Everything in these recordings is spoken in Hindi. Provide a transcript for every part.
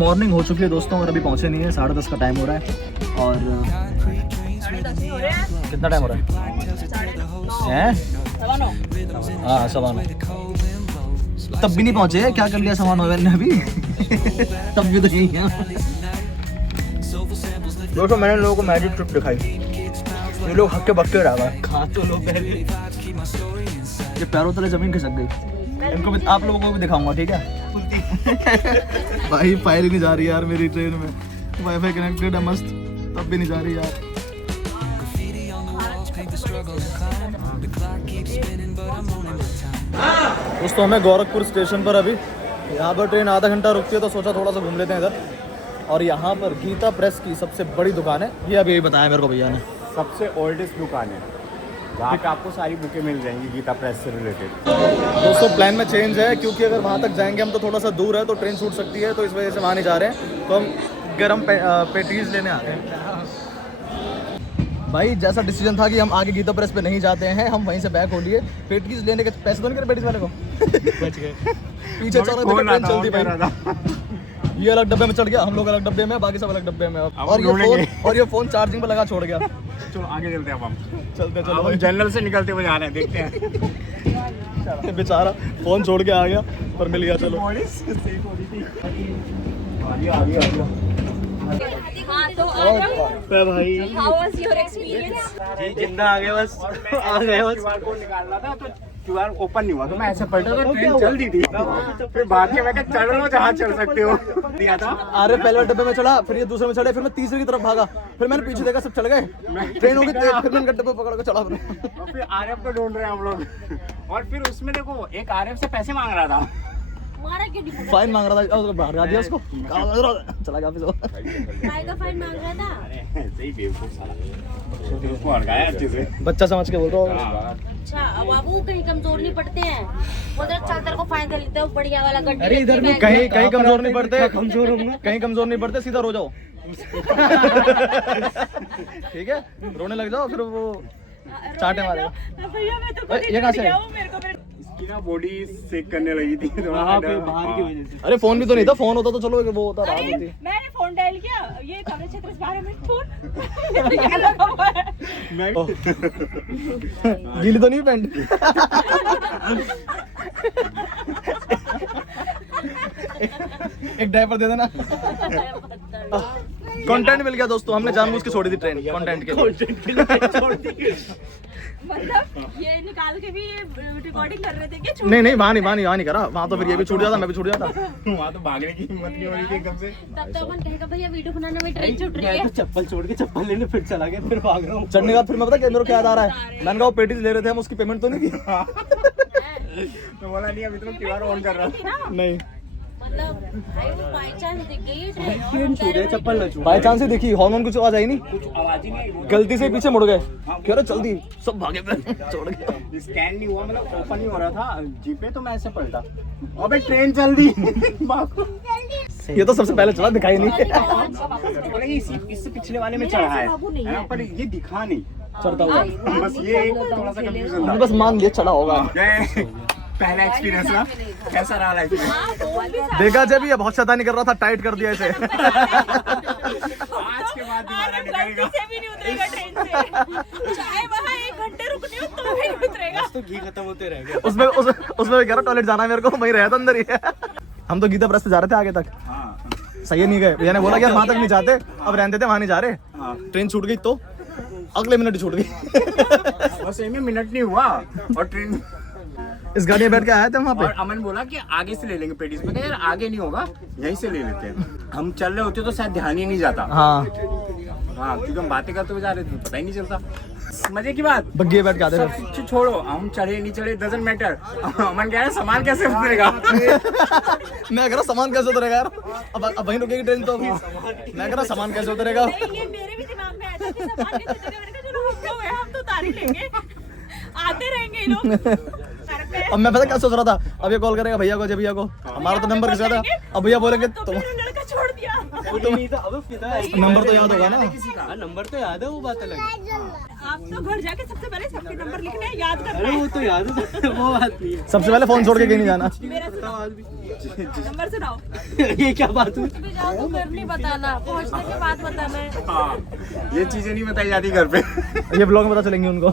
मॉर्निंग हो चुकी है दोस्तों और अभी पहुंचे नहीं है, 10:30 का टाइम हो रहा है। और कितना टाइम हो रहा है? 9:15। हाँ 9:15। तब भी नहीं पहुंचे, क्या कर लिया सामान मोबाइल ने अभी तब भी तो यही है दोस्तों। मैंने लोगों को मैजिक ट्रिक दिखाई, ये लोग हक्के बक्के रह गए। खा तो लो पहले। ये पैरों तले जमीन खिसक गई। इनको भी, आप लोगों को भी दिखाऊंगा, ठीक है? भाई फाइल नहीं जा रही यार मेरी ट्रेन में, वाईफाई कनेक्टेड है मस्त, तब भी नहीं जा रही यार। दोस्तों हमें गोरखपुर स्टेशन पर अभी, यहाँ पर ट्रेन आधा घंटा रुकती है तो सोचा थोड़ा सा घूम लेते हैं इधर। और यहाँ पर गीता प्रेस की सबसे बड़ी दुकान है, ये अभी बताया मेरे को भैया ने। सबसे ओल्डेस्ट दुकान है, वहाँ पे आपको सारी बुकें मिल जाएंगी गीता प्रेस से रिलेटेड। दोस्तों प्लान में चेंज है, क्योंकि अगर वहाँ तक जाएंगे हम तो थोड़ा सा दूर है तो ट्रेन छूट सकती है, तो इस वजह से वहाँ नहीं जा रहे हैं। तो हम गरम पेटीज लेने आ रहे हैं। भाई जैसा डिसीजन था कि हम आगे गीता प्रेस पे नहीं जाते हैं, हम वहीं से बैक हो लिए। पेटीज लेने के पैसे तो नहीं करे पेटीज वाले को बच गए। पीछे चल रहे थे, ट्रेन चलती भाई। ये अलग डब्बे में चढ़ गया, हम लोग अलग डब्बे में, बाकी सब अलग डब्बे में। और ये फोन चार्जिंग पे लगा छोड़ गया। चलो आगे चलते हैं अब हम। चलते चलो हम जनरल से निकलते हुए जा रहे हैं, देखते हैं। बेचारा फोन छोड़ के आ गया पर मिल गया। चलो भाई जिंदा आ गए बस, आ गए बस। QR कोड निकालना था तो QR ओपन नहीं हुआ, तो मैं ऐसे पलटा तो ट्रेन चल दी थी। फिर बाद में मैं कहा चढ़ लो जहाँ चल सकते हो, दिया था। अरे पहले डब्बे में चढ़ा, फिर ये दूसरे में चढ़े, फिर मैं तीसरे की तरफ भागा, फिर मैंने पीछे देखा सब चढ़ गए, ट्रेन हो गई तेज, फिर मैंने डब्बे पकड़ के चढ़ा। और फिर RF को ढूंढ रहे हैं हम लोग, और फिर उसमें देखो एक RF से पैसे मांग रहा था, फाइन मांग रहा था, बाहर गा दिया उसको, चला गया ऑफिस। फाइन मांग रहा था। सही बेवकूफ साला, उसको हड़काया अच्छे से। बच्चा समझ के बोल रहा हूँ। अच्छा बाबू कहीं कमजोर नहीं पड़ते हैं, उधर चल तेरे को फाइन दे लेते हो बढ़िया वाला गड्डी। अरे इधर में कहीं कमजोर नहीं पड़ते, कहीं कमजोर नहीं पड़ते, सीधा रो जाओ ठीक है, रोने लग जाओ फिर वो चाटे मारेगा। भैया मैं तो ये कहाँ से? इसकी ना बॉडी सेक करने लगी थी थोड़ा बाहर की वजह से। अरे फोन भी तो नहीं था, फोन होता तो चलो वो होता राहत होती। मैंने फोन डायल किया, ये कमरे क्षेत्र 12 मिनट फोन गीली तो नहीं पैंट? एक डायपर दे देना। कंटेंट मिल गया दोस्तों, हमने जानबूझ के छोड़ी थी ट्रेन कंटेंट के लिए। मतलब ये निकाल के भी रिकॉर्डिंग कर रहे थे क्या? नहीं वहाँ नहीं करा, वहाँ तो फिर ये भी छूट जाता, मैं भी छूट जाता। वहाँ तो भागने की हिम्मत नहीं हो रही थी एकदम से। तब तो अपन कहेगा भैया वीडियो बनाने में ट्रेन छूट रही है। चप्पल छोड़ के चप्पल लेने फिर चला गया, फिर भाग रहा हूँ। चढ़ने के बाद फिर मैं पता क्या मेरे को क्या याद आ रहा है, मैंने कहा वो पेटीज ले रहे थे हम, उसकी पेमेंट तो नहीं की? तो बोला नहीं अभी तो QR ऑन कर रहा हूँ। नहीं मतलब भाई वो बाय चांस दिख गई ट्रेन चप्पल न छू, बाई चांस ही देखी, हॉर्न कुछ आवाज आई नहीं, कुछ आवाज ही नहीं, गलती से पीछे मुड़ गए, कह रहे जल्दी, सब भागे पे छोड़ गए। स्कैन नहीं हुआ, मतलब ओपन नहीं हो रहा था जीपे, तो मैं ऐसे पलटा, अबे ट्रेन चल दी। ये तो सबसे पहले चला, दिखाई नहीं। बोला ये इससे पिछले वाले में चढ़ा है ना, पर ये दिखा नहीं चढ़ता हुआ, बस ये एक थोड़ा सा कंफ्यूजन था। बस मान लिया चढ़ा होगा। पहला एक्सपीरियंस ना कैसा रहा लाइफ में? देखा जब ये बहुत शैतानी कर रहा था, टाइट कर दिया इसे। आज के बाद दोबारा निकलेगा, से भी नहीं उतरेगा ट्रेन से, चाहे वहाँ 1 घंटे रुकने हो तो भी नहीं उतरेगा। तो घी खत्म होते रह गए। उसमें कह रहा टॉयलेट जाना है मेरे को, वहीं रहा था अंदर ही। हम तो गीता प्रेस से जा रहे थे आगे तक, सही नहीं गए, भैया ने बोला कि वहां तक नहीं जाते, अब रहते थे वहां नहीं जा रहे। ट्रेन छूट गई तो अगले मिनट ही छूट गई। बस एक मिनट नहीं हुआ और ट्रेन, इस गाड़ी में बैठ के आए थे वहाँ पे। और अमन बोला कि आगे से ले लेंगे पेटीज में, यार आगे नहीं होगा, यहीं से ले लेते हैं। हम चल रहे होते तो शायद ध्यान ही नहीं जाता। हाँ क्योंकि हम बातें करते हुए जा रहे थे, पता ही नहीं चलता। मजे की बात, बग्गी बैठ के आते थे। सब छोड़ो, हम चढ़े नहीं चढ़े डजंट मैटर। अमन कह रहा है सामान कैसे उतरेगा। मैं कह रहा सामान कैसे उतरेगा यार, अब वहीं रुकेगी ट्रेन तो। मैं कह रहा सामान कैसे उतरेगा। ये मेरे भी दिमाग में आया था कि सामान कैसे उतरेगा, मैंने कहा चलो हम लोग हैं, हम तो उतार ही लेंगे, आते रहेंगे ये लोग। अब मैं पता क्या सोच रहा था, अब ये कॉल करेगा भैया को, भैया को, हमारा तो नंबर किसका था, अब भैया बोलेंगे तुम लड़का छोड़ दिया। नंबर तो याद होगा ना, नंबर तो याद है, वो बात अलग है। आप तो घर जाके सबसे पहले सबके नंबर लिखने हैं, याद करना है। वो तो याद है, वो बात नहीं है। सबसे पहले फोन छोड़ के कहीं नहीं जाना। मेरा सुनाओ, नंबर सुनाओ। ये क्या बात हुई? भी जाओ तो घर नहीं बताना, पहुंचने के बाद बताना है। हाँ, ये चीजें नहीं बताई जाती घर पे। ये ब्लॉग में पता चलेंगे उनको।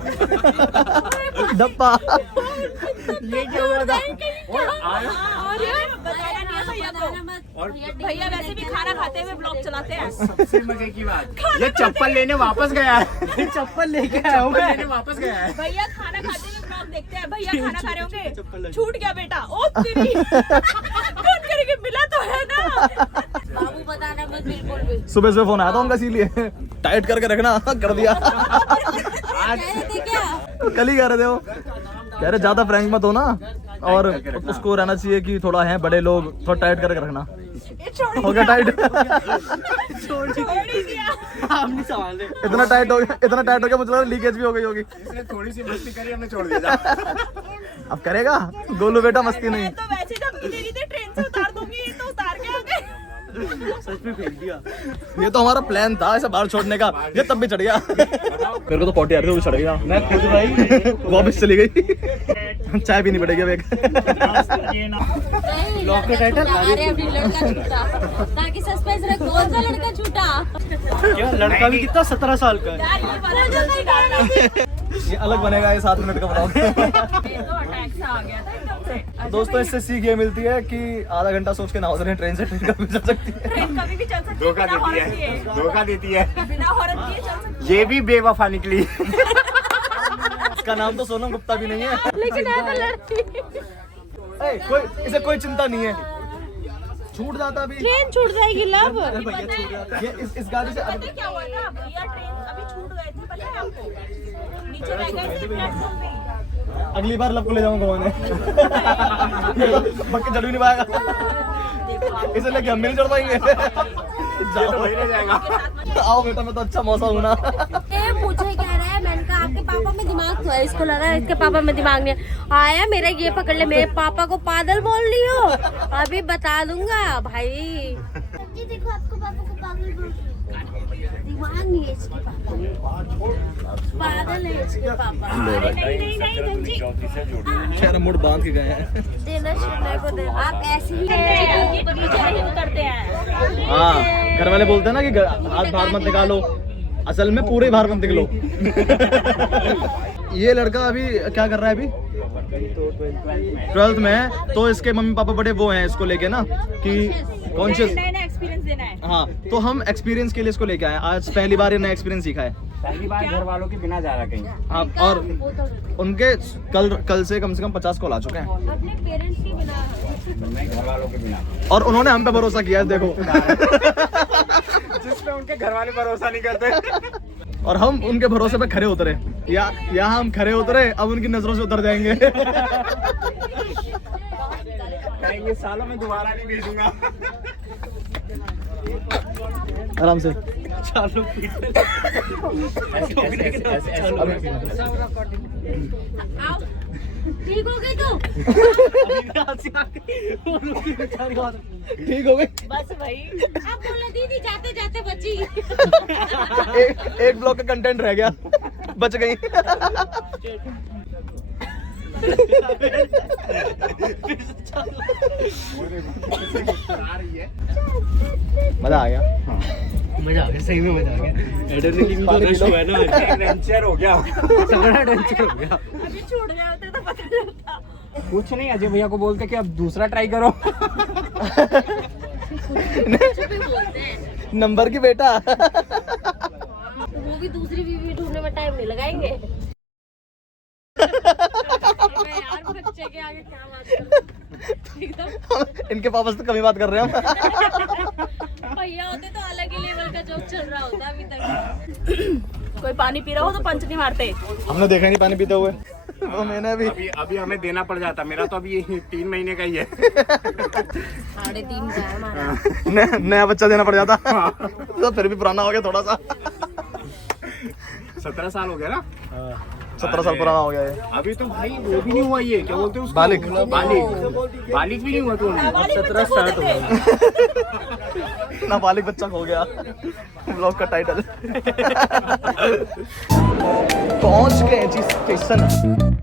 डप्पा ये क्या हुआ था? और भैया वैसे भी खाना खाते हुए ब्लॉग चलाते हैं। सबसे मजे की बात, ये चप्पल लेने वापस गया है। चप्पल लेके आया हूँ, लेने वापस गया है। भैया खाना खाते हुए ब्लॉग देखते हैं। भैया खाना खा रहे होंगे, छूट गया बेटा, ओ तेरी फोन करके मिला तो है ना। बाबू बताना मत बिल्कुल भी। सुबह सुबह फोन आया था उनका, इसीलिए टाइट करके रखना कर दिया। आज क्या कल ही कह रहे थे वो, कह रहे ज्यादा फ्रैंक मत हो ना, और उसको रहना चाहिए कि थोड़ा है बड़े लोग, थोड़ा टाइट करके रखना। हो गया टाइट। छोड़ दिया। आप नहीं संभाल रहे। इतना टाइट हो गया मुझे लगा लीकेज भी हो गई होगी। इसने थोड़ी सी मस्ती करी, हमने छोड़ दिया। अब करेगा गोलू बेटा मस्ती नहीं। मैं तो वैसे धमकी दे रही थी, ट्रेन से उतार दूंगी, ये तो उतार के आ गए। सच में फेंक दिया। ये तो हमारा प्लान था ऐसे बाहर छोड़ने का, ये तब भी चढ़ गया। मेरे को तो पॉटी आ रही थी, वो चढ़ गया। मैं खुद भाई वापस चली गई। चाय पीनी पड़ेगी अब एक। ब्लॉग का टाइटल लड़का छूटा, ताकि सस्पेंस रहे, कौन सा लड़का छूटा। क्या लड़का भी कितना 17 साल का है। यार ये वाला जल्दी डालना। ये अलग बनेगा, ये 7 मिनट का ब्लॉग। ये तो अटैक सा आ गया था एकदम से। दोस्तों इससे सीख ये मिलती है कि आधा घंटा सोच के ना उतरे ट्रेन से, ट्रेन कभी चल सकती है। ट्रेन कभी भी चल सकती है, धोखा बिना हॉर्न देती दिए। है, धोखा देती है। बिना हॉर्न दिए चल सकती ये भी बेवफा निकली। इसका नाम तो सोनम गुप्ता भी नहीं है। है। लेकिन है तो लड़की। इसे कोई चिंता नहीं है, छूट जाता भी। ट्रेन छूट जाएगी लब। ये इस गाड़ी से पता है क्या हुआ था, भैया ट्रेन अभी छूट गए थे, पता है आपको। नीचे रह गए थे प्लेटफॉर्म पे। अगली बार लब को ले जाऊंगा घुमाने। बक्के चढ़ भी नहीं पाएगा, इसे लेके हम भी नहीं चढ़ पाएंगे। जाओ वही रह जाएगा। आओ बेटा, मैं तो अच्छा मौसम हूँ ना। ये मुझे कह रहा है, मैंने कहा आपके पापा में दिमाग तो है, इसको लगा है इसके पापा में दिमाग नहीं है। आया मेरा ये पकड़ ले, मेरे पापा को पागल बोल रही हो, अभी बता दूंगा भाई। देखो आपको पापा को पागल बोल, दिमाग नहीं है इसके पापा, पागल है इसके पापा। अरे नहीं धनजी, खैर मूड बांध के गए हैं। देना मेरे को देना। आप ऐसे ही नीचे नहीं उतरते हैं। हाँ, घर वाले बोलते हैं ना कि हाथ बाहर मत निकालो, असल में पूरे बाहर मत निकलो। ये लड़का अभी क्या कर रहा है, अभी 12th में है, तो इसके मम्मी पापा बड़े वो हैं इसको लेके ना कि कॉन्शियस। नया एक्सपीरियंस देना है। हाँ, तो हम एक्सपीरियंस के लिए इसको लेके आए। आज पहली बार ये नया एक्सपीरियंस सीखा है। पहली बार घर वालों के बिना जा रहा कहीं। हाँ, और उनके कल से कम 50 कॉल आ चुके हैं, अपने पेरेंट्स के बिना। नहीं, घर वालों के बिना। और उन्होंने हम पे भरोसा किया है, देखो। जिस पे उनके घर वाले भरोसा नहीं करते। और हम उनके भरोसे पे खड़े उतरे, या हम खड़े उतरे, अब उनकी नजरों से उतर जाएंगे। कहेंगे सालों में दोबारा नहीं भेजूंगा। आराम से। चलो ठीक हो गई तू? ठीक हो गई। बस भाई, आप बोला दीदी जाते जाते बची। एक ब्लॉग का कंटेंट रह गया, बच गई। मजा आ गया। मजा आ गया, सही में मजा आ गया। एड्रेनलिन का रश हुआ है ना, एडवेंचर हो गया, तगड़ा एडवेंचर हो गया। अभी छूट गए होते तो पता चलता। कुछ नहीं, अजय भैया को बोलते कि अब दूसरा ट्राई करो। नंबर की बेटा। वो भी दूसरी बीवी ढूंढने में टाइम नहीं लगाएंगे। यार बच्चे के आगे क्या बात करूं? एकदम इनके पापा से तो कमी बात कर रहे हैं हम। भैया होते तो अलग ही लेवल का जोक चल रहा होता अभी तक। कोई पानी पी रहा हो तो पंच नहीं मारते। हमने देखा नहीं पानी पीते हुए। वो मैंने भी अभी हमें देना पड़ जाता। मेरा तो अभी 3 महीने का ही है। 3.5 का है हमारा। नया बच्चा देना पड़ जाता। तो फिर भी पुराना हो गया थोड़ा सा। 17 साल हो गया ना। 17 साल पुराना हो गया ये। अभी तो भाई वो भी नहीं हुआ, ये क्या बोलते हैं उसको? बालिग। बालिग भी नहीं हुआ तो 17 स्टार्ट हो गया। नाबालिग बच्चा हो गया ब्लॉग का टाइटल। पहुंच गए जी स्टेशन।